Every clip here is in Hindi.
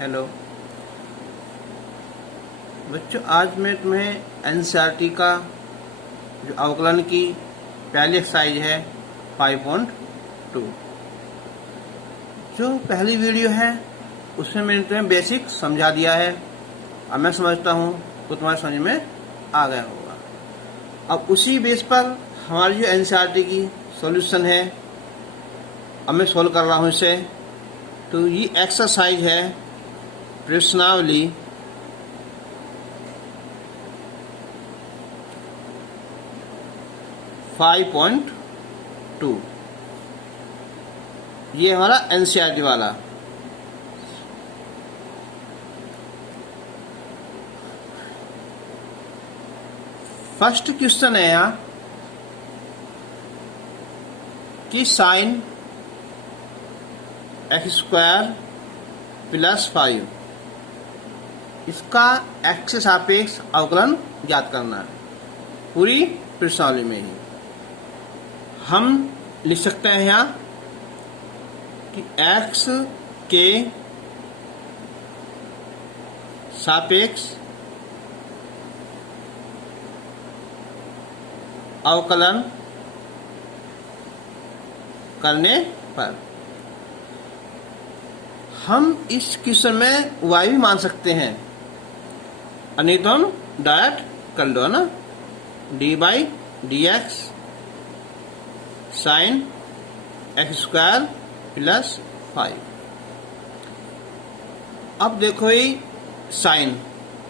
हेलो बच्चों, आज मैं तुम्हें एनसीईआरटी का जो अवकलन की पहली एक्सरसाइज है 5.2, जो पहली वीडियो है उसमें मैंने तुम्हें बेसिक समझा दिया है। अब मैं समझता हूँ तो तुम्हारे समझ में आ गया होगा। अब उसी बेस पर हमारी जो एनसीईआरटी की सॉल्यूशन है, अब मैं सोल्व कर रहा हूँ इसे। तो ये एक्सरसाइज है प्रश्नावली 5.2। ये हमारा एनसीईआरटी वाला। फर्स्ट क्वेश्चन है यहाँ कि साइन x² + 5 इसका x से सापेक्ष अवकलन ज्ञात करना है। पूरी प्रश्नावली में ही हम लिख सकते हैं यहाँ कि x के सापेक्ष अवकलन करने पर हम इस क्वेश्चन में y भी मान सकते हैं, नहीं तो हम डायरेक्ट कर लो ना, d/dx साइन x² + 5। अब देखो ये साइन,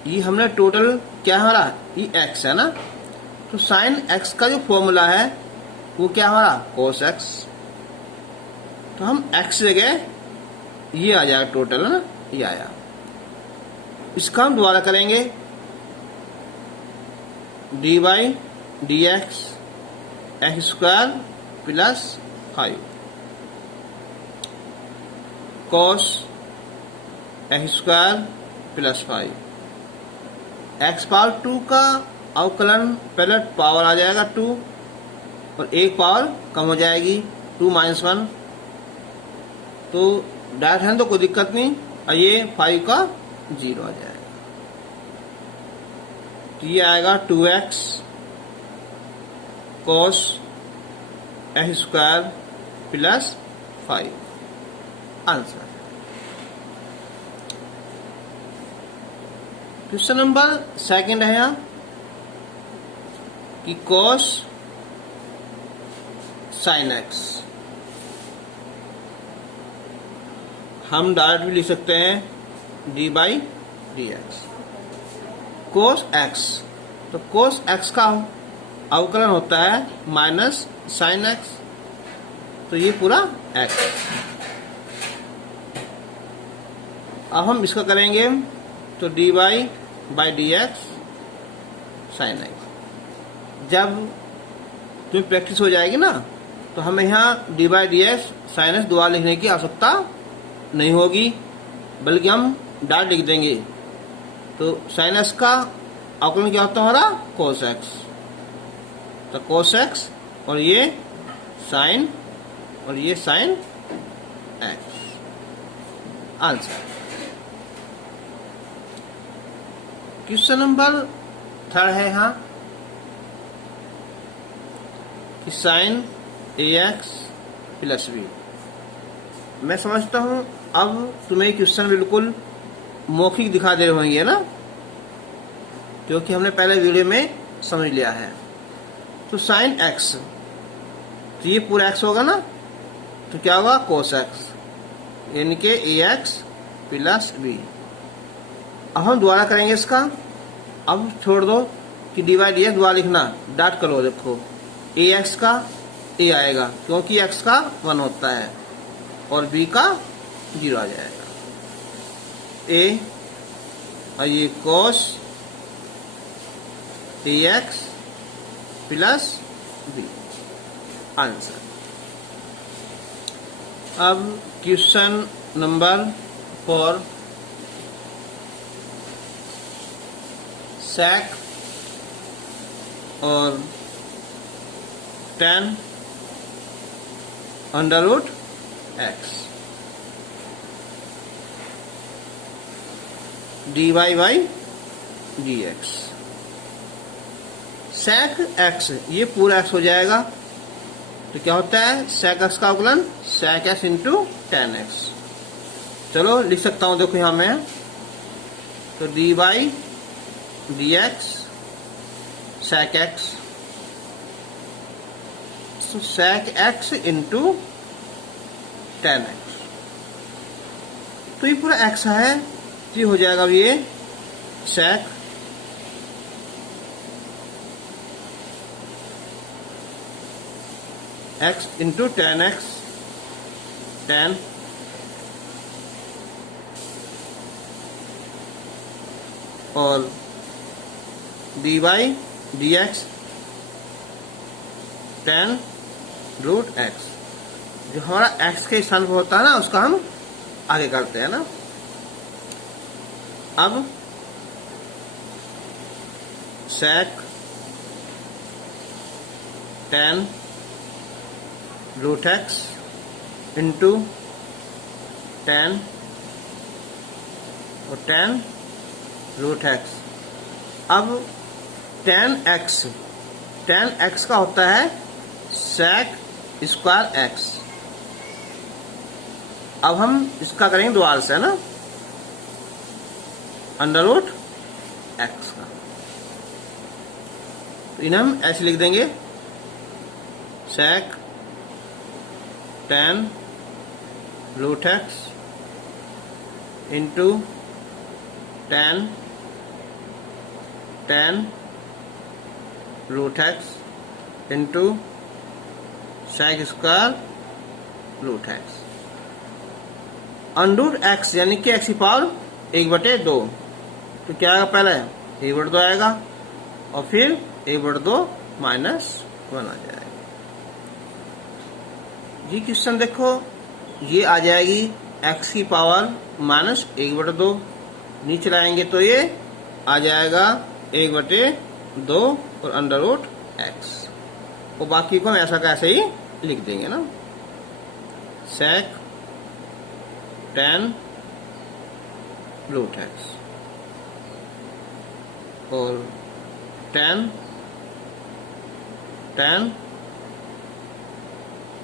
ये हमने टोटल क्या हमारा ये x है ना, तो साइन x का जो फॉर्मूला है वो क्या हमारा cos x। तो हम x जगह ये आ जाएगा टोटल है ना, ये आया। इसका हम दोबारा करेंगे, d/dx x² + 5 cos x² + 5। x⁴ का अवकलन पहले पावर आ जाएगा 2 और एक पावर कम हो जाएगी 2 - 1, तो डायरेक्ट है तो कोई दिक्कत नहीं, और ये 5 का 0 आ जाएगा। तो ये आएगा 2x cos x² + 5 answer. Question number second है यहाँ कि cos sin x हम डायरेक्ट भी लिख सकते हैं d/dx cos x। तो cos x का अवकलन होता है -sin x, तो ये पूरा x। अब हम इसका करेंगे तो d/dx sin x। जब तुम्हें प्रैक्टिस हो जाएगी ना तो हमें यहाँ d/dx sin x दोबारा लिखने की आवश्यकता नहीं होगी, बल्कि हम डायरेक्ट लिख देंगे। तो sin x का अवकलन क्या होता है हमारा cos x, तो cos x और ये sin और ये sin x answer. Question number third है यहाँ कि sin ax + b। मैं समझता हूँ अब तुम्हें क्वेश्चन बिल्कुल मौखिक दिखा दे रहे होंगे ना, क्योंकि हमने पहले वीडियो में समझ लिया है। तो sin x, तो ये पूरा x होगा ना, तो क्या होगा cos x, यानी कि ax + b। अब हम दोबारा करेंगे इसका। अब छोड़ दो कि d/dx दोबारा लिखना, डाट करो। देखो ax का a आएगा क्योंकि x का 1 होता है और b का 0 आ जाएगा। a और ये cos ax + b आंसर। अब क्वेश्चन नंबर 4 sec और tan √x। D Y by D X. sec x, ये पूरा x हो जाएगा, तो क्या होता है sec x का अवकलन sec x into tan x। चलो लिख सकता हूं, देखो यहां मैं, तो D by D X sec x, sec x into tan x। तो ये पूरा x है, तो ये हो जाएगा अब ये sec x into tan x, tan और D by D X tan root X. जो हमारा x के स्थान पर होता है ना, उसका हम आगे करते हैं ना। अब sec tan root X into tan और tan रूट एक्स। अब tan x का होता है sec स्क्वायर x। अब हम इसका करेंगे द्वार से, है ना, अंडर रूट एक्स का। तो इन्हें हम ऐसे लिख देंगे sec tan root X into tan root X into sec square root X. Under root X यानी कि x की पावर 1/2, तो क्या आएगा, पहले 1/2 आएगा और फिर 1/2 माइनस 1 आ जाएगा। ये क्वेश्चन देखो, ये आ जाएगी x की पावर माइनस 1/2, नीचे लाएंगे तो ये आ जाएगा 1/2 और अंडर रूट एक्स, और बाकी को हम ऐसा का ऐसे ही लिख देंगे ना, sec tan रूट एक्स और tan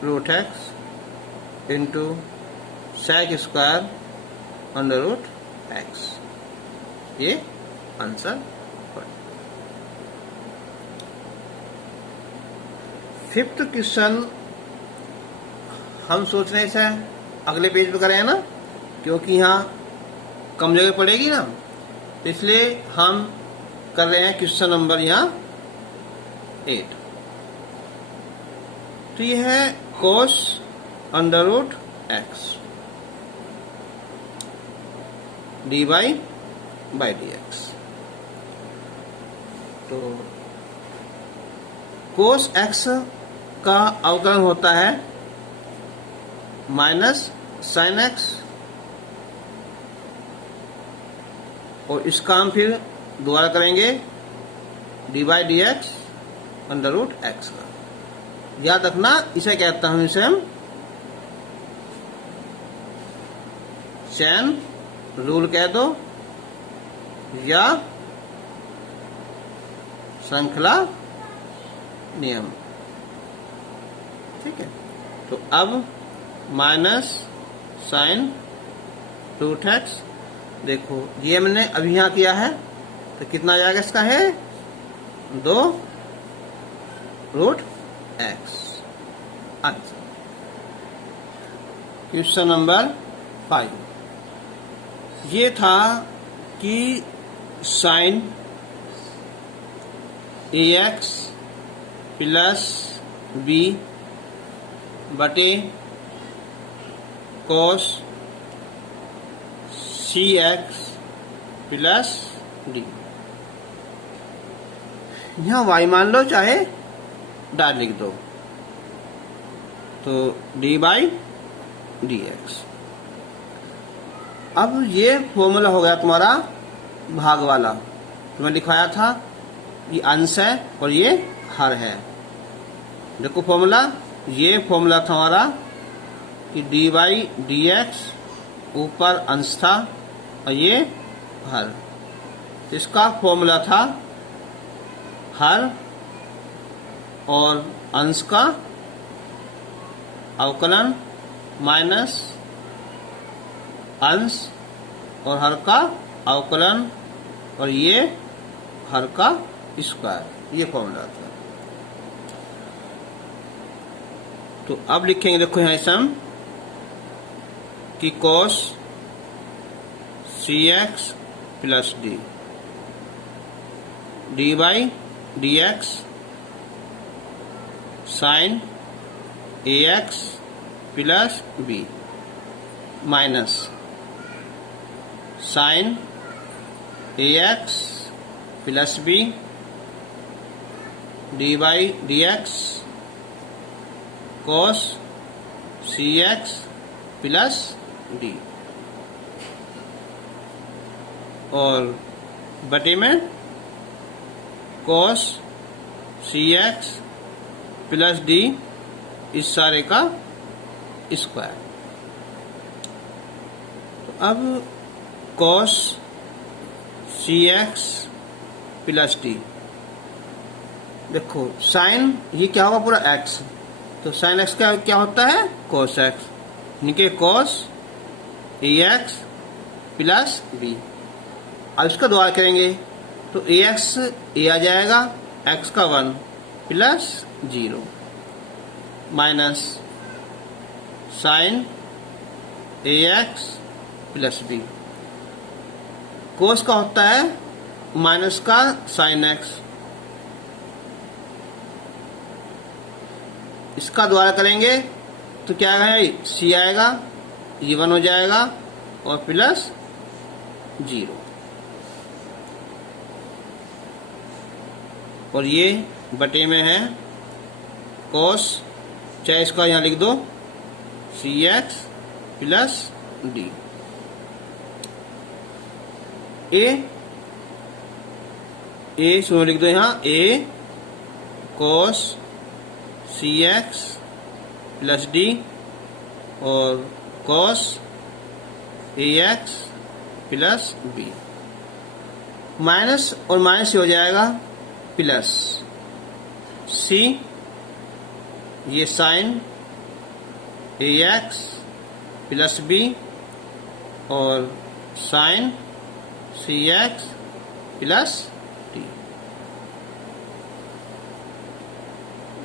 root X into sec square under root X. ये आंसर। फिफ्थ क्वेश्चन हम सोच रहे हैं अगले पेज पे करें, है ना, क्योंकि यहाँ कम जगह पड़ेगी ना, इसलिए हम कर रहे हैं क्वेश्चन नंबर यहाँ 8। तो ये है cos under root X D by D X. तो cos x का अवकलन होता है माइनस साइन x, और इसका हम फिर दोबारा करेंगे D by D X under root X का। याद रखना, इसे कहता हूं, इसे हम चैन रूल कह दो या श्रृंखला नियम, ठीक है। तो अब माइनस साइन रूट एक्स, देखो ये मैंने अभी यहां किया है, तो कितना आ जाएगा इसका है 2 रूट एक्स। अच्छा, क्वेश्चन नंबर 5 ये था कि साइन ax प्लस b बटे cos cx प्लस डी। यहाँ y मान लो, चाहे डाल लिख दो, तो डी बाई डी एक्स। अब ये फॉर्मूला हो गया तुम्हारा भाग वाला, मैं लिखवाया था, ये अंश है और ये हर है। देखो फॉर्मूला, ये फॉर्मूला था हमारा कि डी बाई डी एक्स ऊपर अंश था और ये हर। इसका फॉर्मूला था हर और अंश का अवकलन माइनस अंश और हर का अवकलन और ये हर का स्क्वायर, ये फॉर्मूला था। तो अब लिखेंगे, देखो यहाँ सम कि cos cx plus D D by D X sine A X plus B minus sine A X plus B D by D X cos C X plus D और बटे में cos C X plus D इस सारे का स्क्वायर। तो अब cos C X plus D, देखो साइन ये क्या होगा पूरा x, तो साइन x का क्या होता है cos x, इनके cos ax प्लस बी। अब इसका द्वारा करेंगे तो ax a आ जाएगा, x का 1 plus 0 minus sine ax plus B. Cos का होता है माइनस का साइन x, इसका द्वारा करेंगे तो क्या है c आएगा, ये 1 हो जाएगा और प्लस 0 और ये बटे में है cos, चाहे इसका यहाँ लिख दो cx प्लस डी। ए सो लिख दो यहाँ a cos cx plus D और cos ax plus B. Minus और माइनस हो जाएगा प्लस सी, ये साइन ax प्लस बी और साइन cx प्लस डी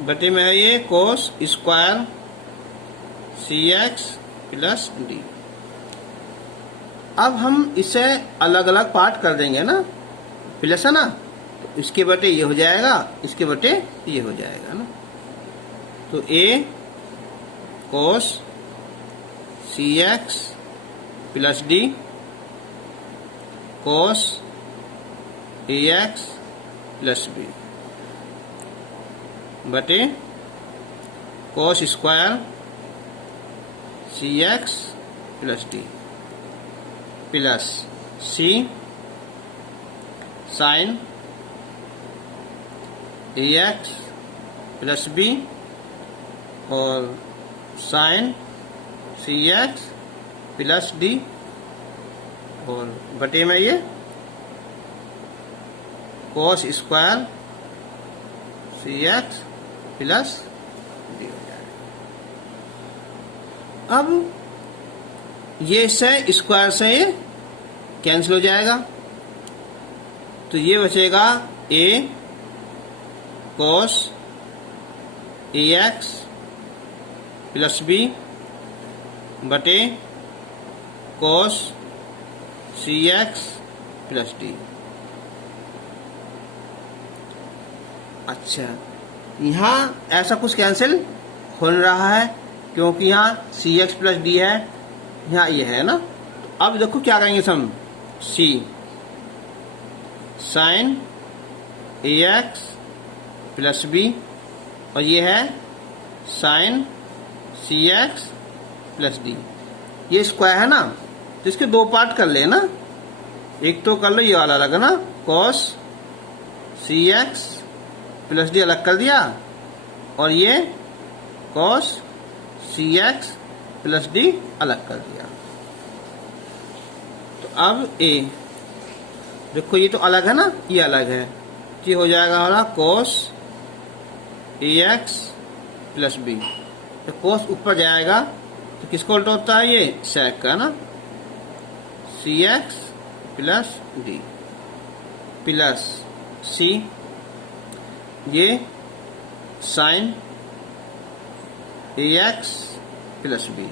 बटे में है ये cos square cx plus D. अब हम इसे अलग अलग पार्ट कर देंगे ना, प्लस है ना, तो इसके बटे ये हो जाएगा, इसके बटे ये हो जाएगा ना। तो a cos cx plus D cos ax plus B बटे cos square cx plus D plus c sine ax plus B और साइन cx प्लस डी और बटे में ये cos square cx plus D हो जाएगा। अब ये से स्क्वायर से ये कैंसिल हो जाएगा, तो ये बचेगा a cos ax plus B बटे cos cx प्लस डी। अच्छा, यहाँ ऐसा कुछ कैंसिल हो रहा है क्योंकि यहाँ cx प्लस डी है, यहाँ ये है ना। तो अब देखो क्या करेंगे हम, c sine ax plus B और ये है साइन cx प्लस डी। ये स्क्वायर है ना, तो इसके दो पार्ट कर ले ना, एक तो कर लो ये वाला अलग है ना, cos cx प्लस डी अलग कर दिया और ये cos cx प्लस डी अलग कर दिया। तो अब a देखो ये तो अलग है ना, ये अलग है, ये हो जाएगा हमारा cos ax प्लस बी। तो cos ऊपर जाएगा तो किसका उल्टा होता है, ये sec का ना, cx plus D plus c, ये sin ax प्लस बी,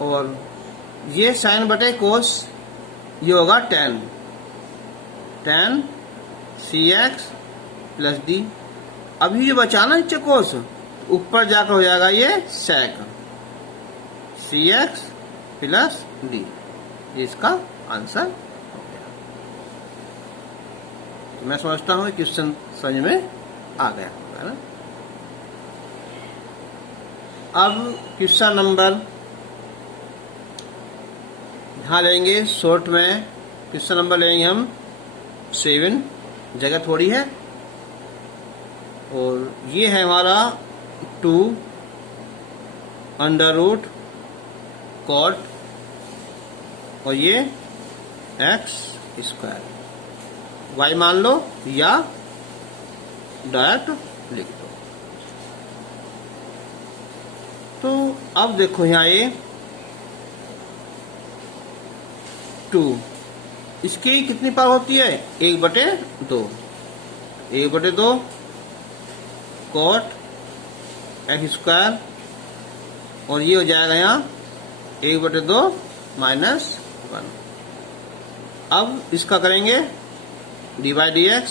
और ये साइन बटे कोस, ये होगा tan cx प्लस डी। अभी ये बचाना नीचे कोस, ऊपर जाकर हो जाएगा ये sec cx प्लस डी। इसका आंसर हो गया। मैं समझता हूँ क्वेश्चन समझ में आ गया है ना। अब क्वेश्चन नंबर यहाँ लेंगे शॉर्ट में, क्वेश्चन नंबर लेंगे हम 7, जगह थोड़ी है, और ये है हमारा 2 अंडर रूट कॉट, और ये x स्क्वायर, y मान लो या डायरेक्ट लिख दो। तो अब देखो यहाँ ये 2, इसकी कितनी पावर होती है, 1/2, 1/2 कॉट एक्स स्क्वायर, और ये हो जाएगा यहाँ 1/2 -1। अब इसका करेंगे dy/dx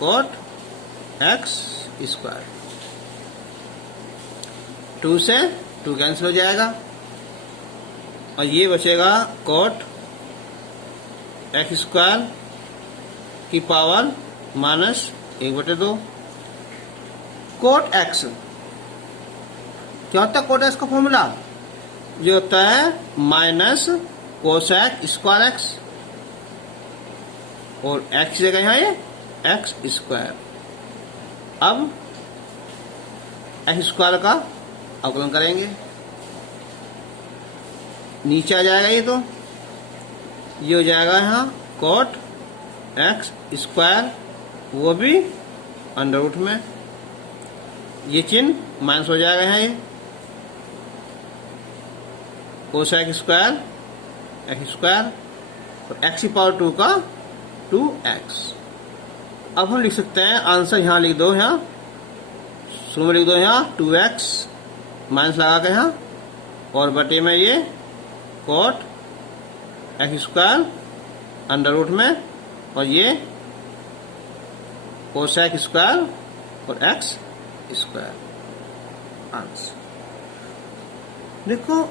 कॉट एक्स स्क्वायर, 2 से 2 कैंसिल हो जाएगा, और ये बचेगा कॉट एक्स स्क्वायर की पावर -1/2। कॉट एक्स क्या होता है, कॉट एक्स का फॉर्मूला जो होता है माइनस कोसेक स्क्वायर एक्स, और एक्स जगह यहाँ ये एक्स स्क्वायर। अब एक्स स्क्वायर का अवकलन करेंगे, नीचे आ जाएगा ये हो जाएगा यहाँ कॉट एक्स स्क्वायर, वो भी अंडर रूट में, ये चिन्ह माइनस हो जाएगा यहाँ, ये कोसेक स्क्वायर एक्स स्क्वायर, और एक्स की पावर 2 का 2x। अब हम लिख सकते हैं आंसर, यहाँ लिख दो, यहाँ शुरू में लिख दो यहाँ 2x माइनस लगा के यहाँ, और बटे में ये cot X square under root में, और ये कोसेक स्क्वायर और एक्स स्क्वायर आंसर। देखो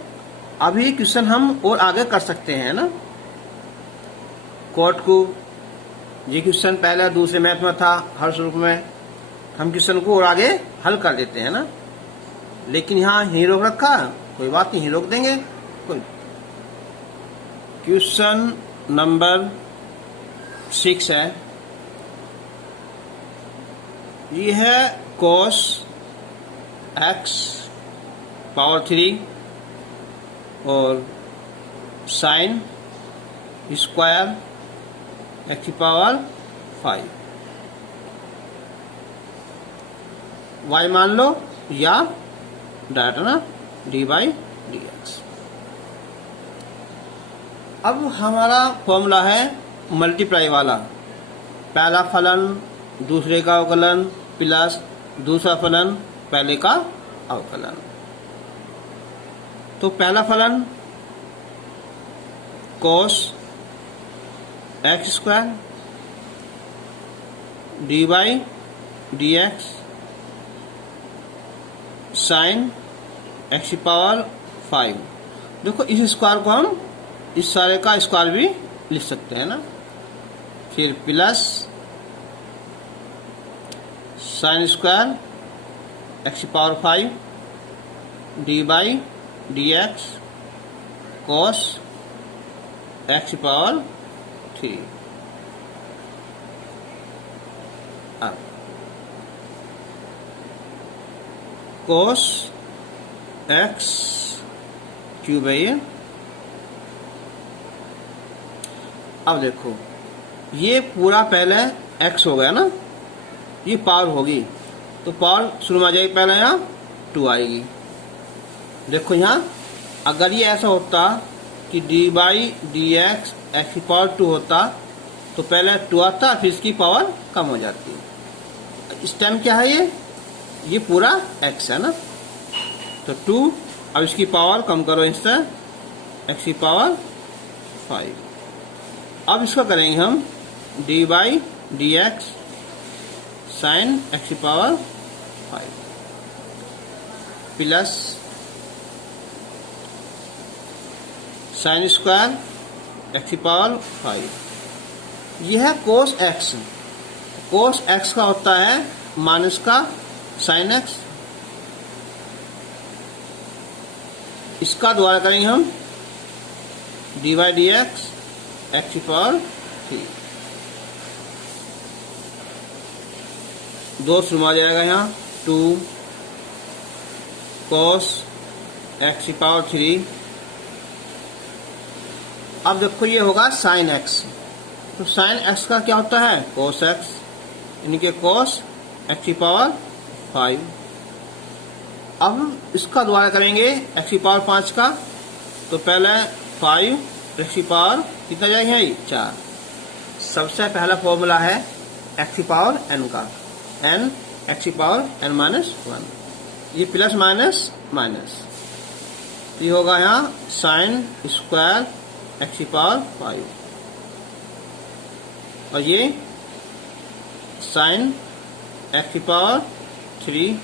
अभी क्वेश्चन हम और आगे कर सकते हैं ना, कॉट को, ये क्वेश्चन पहले दूसरे मैथ में था, हर स्वरूप में हम क्वेश्चन को और आगे हल कर देते हैं ना, लेकिन यहाँ ही रोक रखा, कोई बात नहीं, ही रोक देंगे कोई। क्वेश्चन नंबर 6 है, ये है cos x पावर 3 और sin स्क्वायर x की पावर 5, y मान लो या डायरेक्ट ना dy/dx। अब हमारा फॉर्मूला है मल्टीप्लाई वाला, पहला फलन दूसरे का अवकलन प्लस दूसरा फलन पहले का अवकलन। तो पहला फलन cos x square dy/dx sin x की पावर 5। देखो इस स्क्वायर को हम इस सारे का स्क्वायर भी लिख सकते हैं ना, फिर प्लस साइन स्क्वायर एक्स की पावर 5 dy/dx cos एक्स की पावर 3। अब cos x क्यूब है ये, अब देखो ये पूरा पहले x हो गया ना, ये पावर होगी तो पावर शुरू में आ जाएगी, पहले यहाँ 2 आएगी। देखो यहाँ अगर ये ऐसा होता कि dy dx x की पावर 2 होता तो पहले 2 आता फिर इसकी पावर कम हो जाती। इस टाइम क्या है, ये पूरा x है ना, तो 2, अब इसकी पावर कम करो इससे, x की पावर 5। अब इसका करेंगे हम dy dx साइन x की power 5 plus sine square x की पावर 5। यह है कोस x। कोस x का होता है माइनस का साइन x। इसका द्वारा करेंगे हम dy dx x की पावर 3। 2 शुरू आ जाएगा यहाँ 2 cos x की पावर 3। अब देखो ये होगा साइन x, तो साइन x का क्या होता है cos x, यानी कि cos x की पावर 5। अब इसका द्वारा करेंगे x की पावर 5 का, तो पहले 5 x की पावर कितना जाएगा 4। सबसे पहला फॉर्मूला है x की पावर n का, n x की पावर n माइनस 1, ये प्लस माइनस माइनस, ये होगा यहाँ साइन स्क्वायर x की पावर 5 और ये साइन x की पावर 3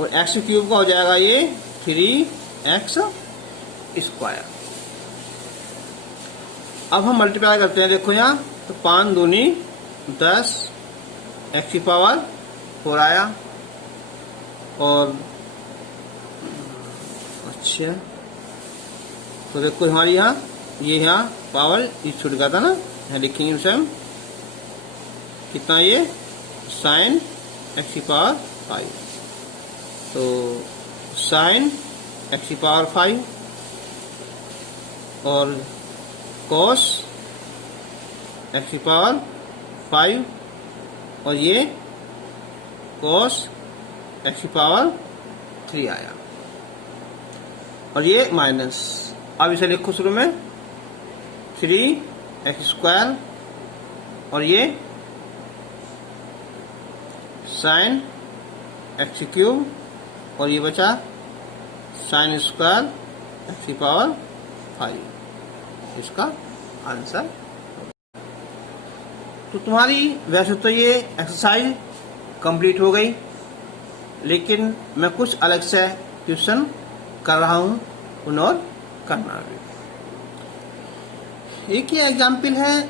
और x क्यूब का हो जाएगा ये 3x स्क्वायर। अब हम मल्टीप्लाई करते हैं, देखो यहाँ तो 5 दूनी 10 x की पावर 4 आया और अच्छा तो देखो हमारी यहाँ ये यहाँ पावर ये छूट गया था ना, यहाँ लिखेंगे उसे हम कितना, ये साइन x की पावर 5, तो साइन x की पावर 5 और cos x की पावर 5 और ये cos x की पावर 3 आया और ये माइनस। अब इसे लिखो शुरू में 3x स्क्वायर और ये साइन x क्यूब और ये बचा साइन स्क्वायर x की पावर 5, इसका आंसर। तो तुम्हारी वैसे तो ये एक्सरसाइज कंप्लीट हो गई, लेकिन मैं कुछ अलग से क्वेश्चन कर रहा हूँ, उन और करना भी। एक ही एग्जाम्पल है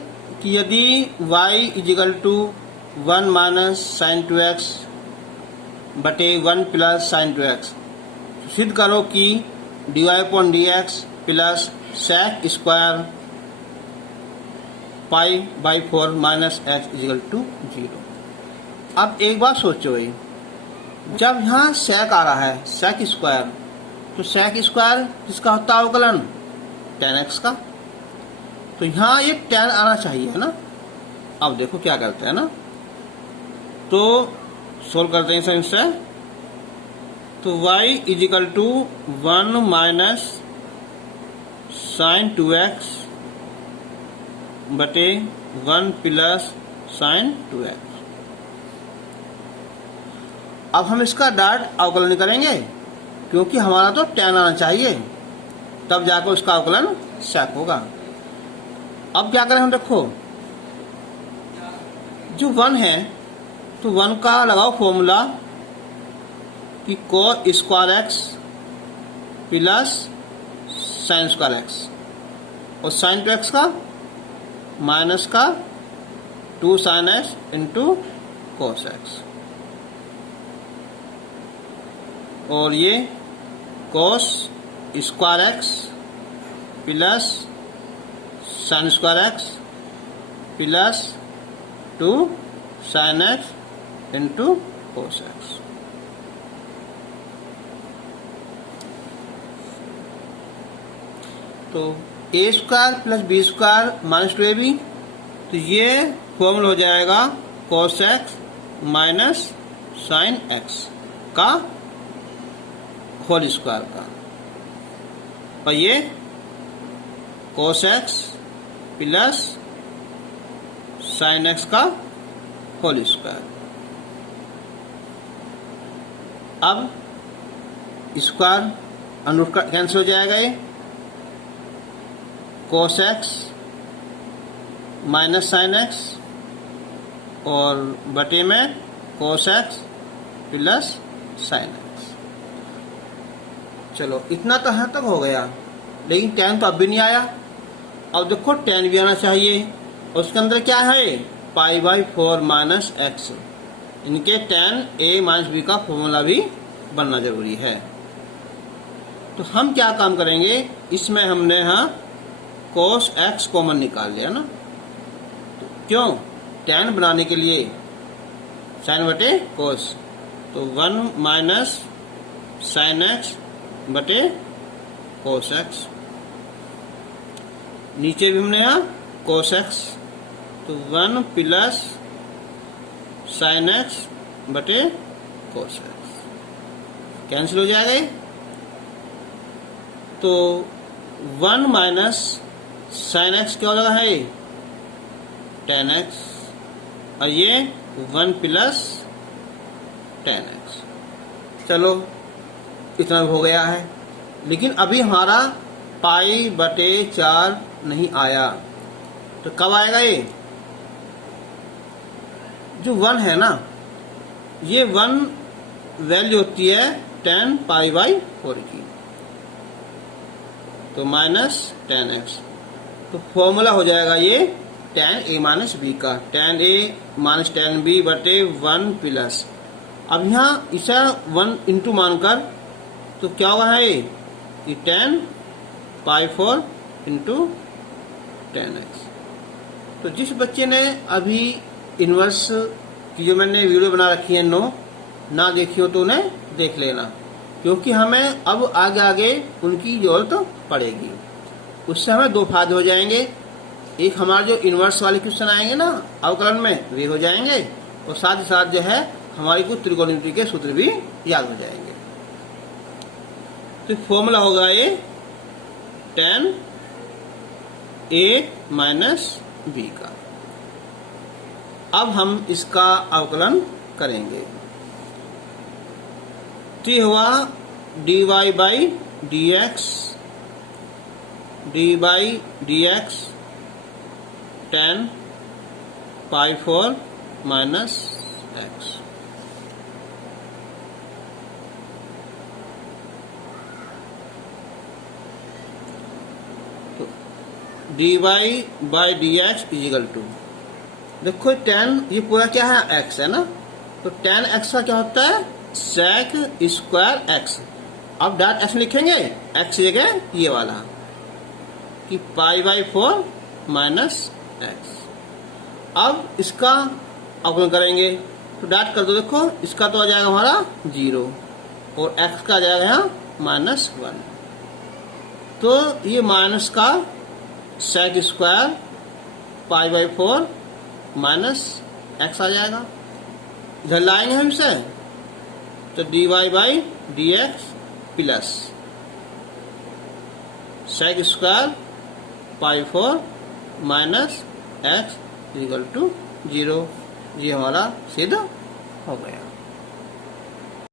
कि यदि y is equal to 1 minus sine 2x बटे 1 प्लस साइन 2x, सिद्ध करो कि dy upon dx plus sec square pi by 4 minus x is equal to 0। अब एक बात सोचो भाई, जब यहाँ sec आ रहा है sec स्क्वायर, तो sec स्क्वायर किसका होता है अवकलन, tan x का, तो यहाँ ये tan आना चाहिए है ना। अब देखो क्या करते हैं ना, तो सोल्व करते हैं इसे इससे, तो y is equal to 1 minus sine 2x बटे 1 प्लस साइन 2x। अब हम इसका डायरेक्ट अवकलन करेंगे क्योंकि हमारा तो tan आना चाहिए, तब जाकर उसका अवकलन sec होगा। अब क्या करें हम, देखो जो 1 है तो 1 का लगाओ फॉर्मूला कि cos square x plus sine square x और साइन 2x का माइनस का 2 sine x into cos x और ये cos square x plus sine square x plus 2 sine x into cos x। तो A square plus B square minus 2ab, तो ये फॉर्मूला हो जाएगा cos x minus sine x का होल स्क्वायर का, और ये cos x plus sine x का होल स्क्वायर। अब स्क्वायर अनुरूप कैंसिल हो जाएगा, ये cos x minus sine x और बटे में cos x plus sine x। चलो इतना तो यहाँ तक हो गया, लेकिन tan तो अब भी नहीं आया। अब देखो tan भी आना चाहिए, और उसके अंदर क्या है π/4 माइनस x, इनके tan a माइनस b का फॉर्मूला भी बनना जरूरी है। तो हम क्या काम करेंगे, इसमें हमने यहाँ cos x कॉमन निकाल लिया ना, तो क्यों tan बनाने के लिए sin बटे cos, तो 1 माइनस साइन x बटे cos x, नीचे भी हमने यहाँ cos x, तो 1 प्लस साइन x बटे cos x कैंसिल हो जाएगा ये, तो 1 माइनस साइन x क्या हो जाएगा है tan x, और ये 1 प्लस tan x। चलो इतना हो गया है, लेकिन अभी हमारा π/4 नहीं आया, तो कब आएगा ये, जो 1 है ना, ये 1 वैल्यू होती है tan π/4 की, तो माइनस tan x, तो फॉर्मूला हो जाएगा ये tan a माइनस b का, tan a minus tan b बटे 1 प्लस, अब यहाँ इसे 1 इंटू मानकर, तो क्या होगा है ये tan π/4 इंटू tan x। तो जिस बच्चे ने अभी इनवर्स की जो मैंने वीडियो बना रखी है ना देखी हो तो उन्हें देख लेना, क्योंकि हमें अब आगे आगे उनकी जरूरत पड़ेगी। उससे हमें 2 फायदे हो जाएंगे, एक हमारे जो इनवर्स वाले क्वेश्चन आएंगे ना अवकलन में वे हो जाएंगे, और साथ ही साथ जो है हमारी कुछ त्रिकोणमिति के सूत्र भी याद हो जाएंगे। तो फॉर्मूला होगा ये tan a माइनस b का। अब हम इसका अवकलन करेंगे, तो ये हुआ dy/dx tan π/4 माइनस x। तो dy/dx इजिकल टू, देखो tan ये पूरा क्या है x है ना, तो tan x का क्या होता है sec स्क्वायर x। अब डॉट x लिखेंगे, x जगह ये वाला कि π/4 माइनस x। अब इसका अवकलन करेंगे, तो डॉट कर दो, देखो इसका तो आ जाएगा हमारा 0 और x का आ जाएगा यहाँ -1, तो ये माइनस का sec स्क्वायर π/4 माइनस x आ जाएगा। इधर लाएंगे हम इसे, तो dy/dx plus sec square π/4 minus x equal to 0। ये हमारा सिद्ध हो गया।